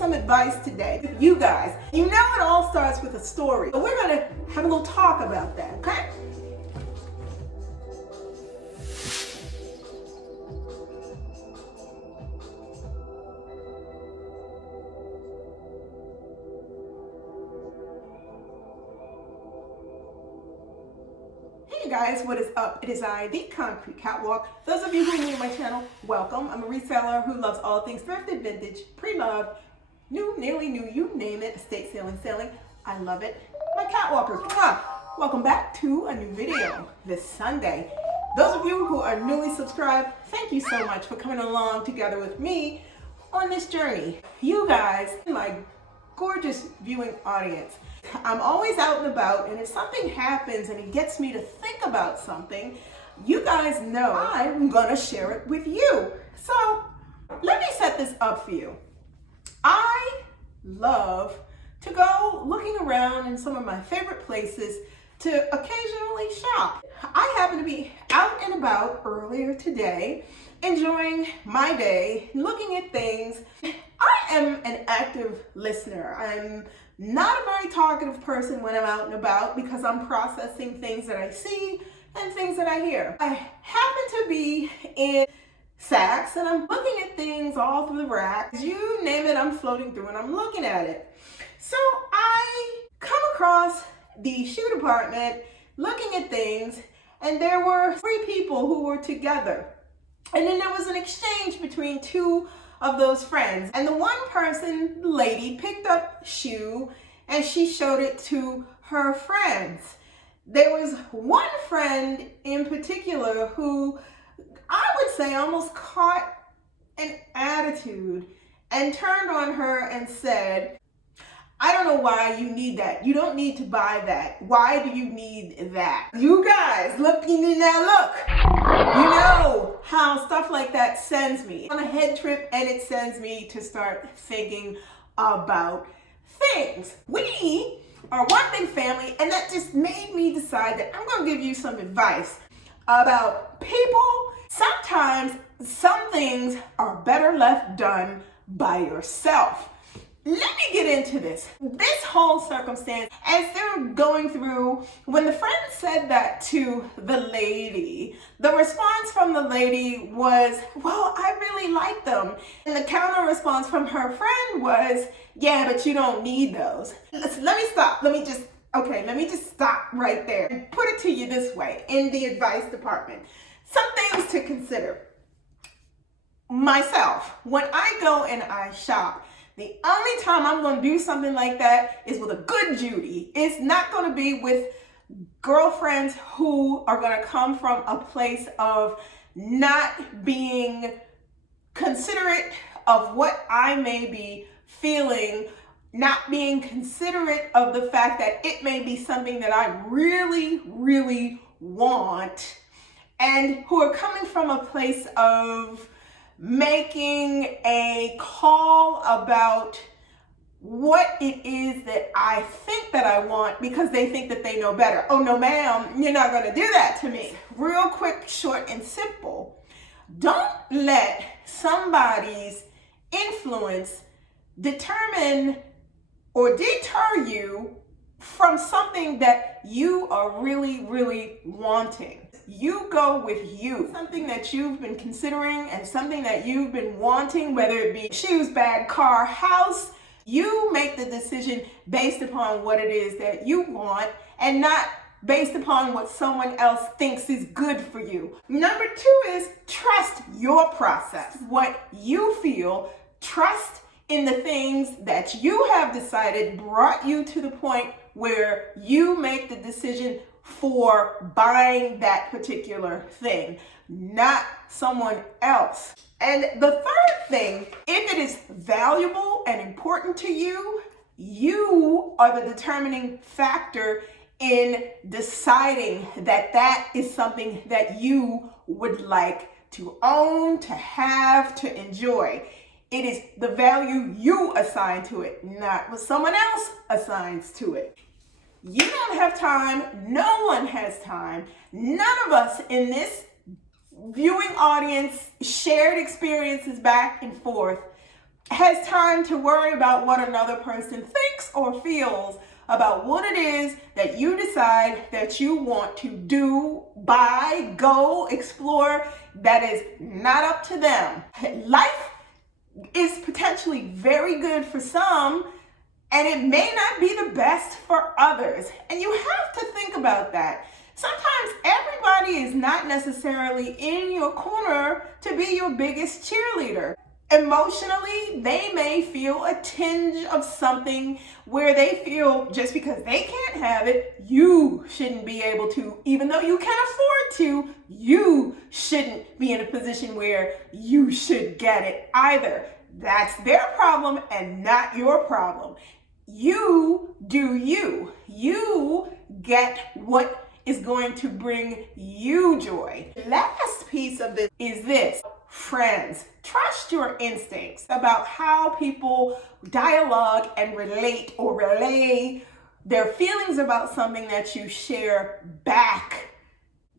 some advice today with you guys. You know it all starts with a story. So we're gonna have a little talk about that, okay? Hey guys, what is up? It is I, the Concrete Catwalk. Those of you who are new to my channel, welcome. I'm a reseller who loves all things thrifted, vintage, pre-loved, new, nearly new, you name it, estate sailing. I love it. My catwalkers, welcome back to a new video this Sunday. Those of you who are newly subscribed, thank you so much for coming along together with me on this journey. You guys, my gorgeous viewing audience, I'm always out and about, and if something happens and it gets me to think about something, you guys know I'm gonna share it with you. So let me set this up for you. I love to go looking around in some of my favorite places to occasionally shop. I happen to be out and about earlier today, enjoying my day, looking at things. I am an active listener. I'm not a very talkative person when I'm out and about because I'm processing things that I see and things that I hear. I happen to be in Saks and I'm looking at things all through the racks. You name it, I'm floating through and I'm looking at it. So I come across the shoe department looking at things, and there were 3 people who were together. And then there was an exchange between 2 of those friends. And the one person, the lady, picked up a shoe and she showed it to her friends. There was one friend in particular who I would say almost caught an attitude and turned on her and said, "I don't know why you need that. You don't need to buy that. Why do you need that?" You guys, look, now look. You know how stuff like that sends me on a head trip, and it sends me to start thinking about things. We are one big family, and that just made me decide that I'm going to give you some advice about people. Sometimes some things are better left done by yourself. Let me get into this whole circumstance. As they're going through, when the friend said that to the lady, the response from the lady was, "Well, I really like them." And the counter response from her friend was, "Yeah, but you don't need those." Let me stop. Let me just stop right there and put it to you this way in the advice department. Some things to consider. Myself, when I go and I shop, the only time I'm going to do something like that is with a good Judy. It's not going to be with girlfriends who are going to come from a place of not being considerate of what I may be feeling, not being considerate of the fact that it may be something that I really, really want, and who are coming from a place of making a call about what it is that I think that I want because they think that they know better. Oh no, ma'am, you're not gonna do that to me. Real quick, short and simple. Don't let somebody's influence determine or deter you from something that you are really, really wanting. You go with you. Something that you've been considering and something that you've been wanting, whether it be shoes, bag, car, house, you make the decision based upon what it is that you want and not based upon what someone else thinks is good for you. Number 2 is trust your process. What you feel, trust in the things that you have decided brought you to the point where you make the decision for buying that particular thing, not someone else. And the third thing, if it is valuable and important to you, you are the determining factor in deciding that that is something that you would like to own, to have, to enjoy. It is the value you assign to it, not what someone else assigns to it. You don't have time. No one has time. None of us in this viewing audience shared experiences back and forth has time to worry about what another person thinks or feels about what it is that you decide that you want to do, buy, go, explore, that is not up to them. Life is potentially very good for some, and it may not be the best for others. And you have to think about that. Sometimes everybody is not necessarily in your corner to be your biggest cheerleader. Emotionally, they may feel a tinge of something where they feel just because they can't have it, you shouldn't be able to. Even though you can afford to, you shouldn't be in a position where you should get it either. That's their problem and not your problem. You do you. You get what is going to bring you joy. The last piece of this is this. Friends, trust your instincts about how people dialogue and relate or relay their feelings about something that you share back.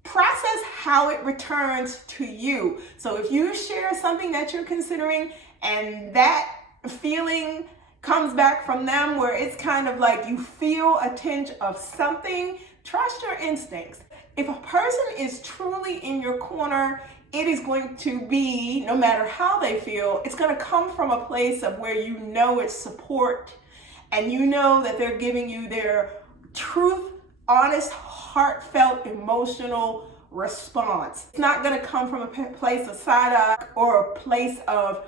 Process how it returns to you. So if you share something that you're considering and that feeling comes back from them where it's kind of like you feel a tinge of something, trust your instincts. If a person is truly in your corner, it is going to be, no matter how they feel, it's going to come from a place of where you know it's support and you know that they're giving you their truth, honest, heartfelt, emotional response. It's not going to come from a place of side-eye or a place of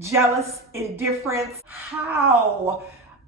jealous indifference. How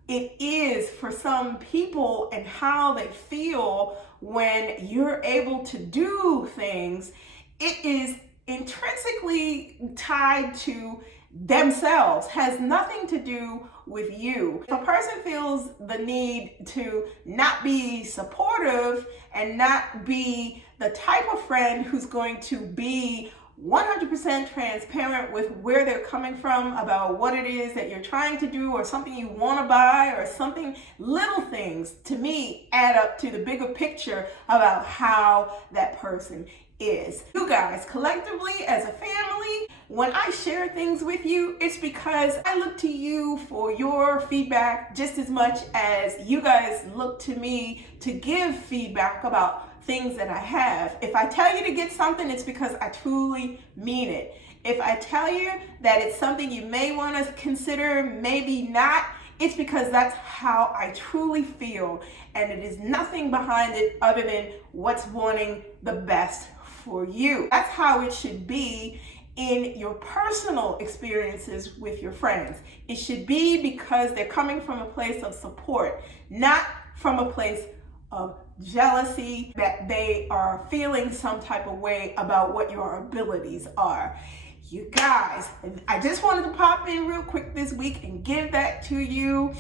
it is for some people and how they feel when you're able to do things, it is intrinsically tied to themselves, has nothing to do with you. If a person feels the need to not be supportive and not be the type of friend who's going to be 100% transparent with where they're coming from about what it is that you're trying to do or something you want to buy or something, little things to me add up to the bigger picture about how that person is. You guys, collectively as a family, when I share things with you, it's because I look to you for your feedback just as much as you guys look to me to give feedback about things that I have. If I tell you to get something, it's because I truly mean it. If I tell you that it's something you may want to consider, maybe not, it's because that's how I truly feel. And it is nothing behind it other than what's wanting the best for you. That's how it should be in your personal experiences with your friends. It should be because they're coming from a place of support, not from a place of jealousy, that they are feeling some type of way about what your abilities are. You guys, I just wanted to pop in real quick this week and give that to you.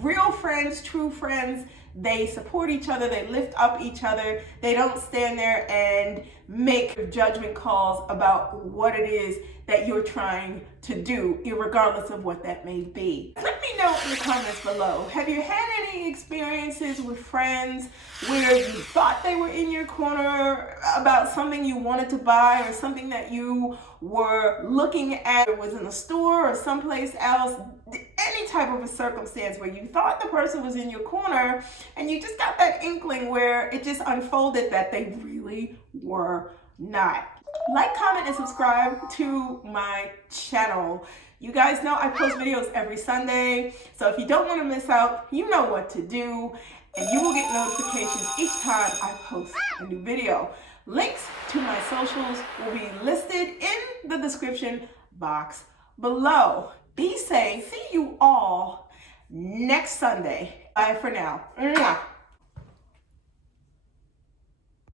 Real friends, true friends, they support each other, they lift up each other, they don't stand there and make judgment calls about what it is that you're trying to do, irregardless of what that may be. Let me know in the comments below. Have you had any experiences with friends where you thought they were in your corner about something you wanted to buy or something that you were looking at, it was in a store or someplace else, any type of a circumstance where you thought the person was in your corner and you just got that inkling where it just unfolded that they really were not? Like, comment, and subscribe to my channel. You guys know I post videos every Sunday, so if you don't want to miss out, you know what to do, and you will get notifications each time I post a new video. Links to my socials will be listed in the description box below. Be safe. See you all next Sunday. Bye for now. Mwah.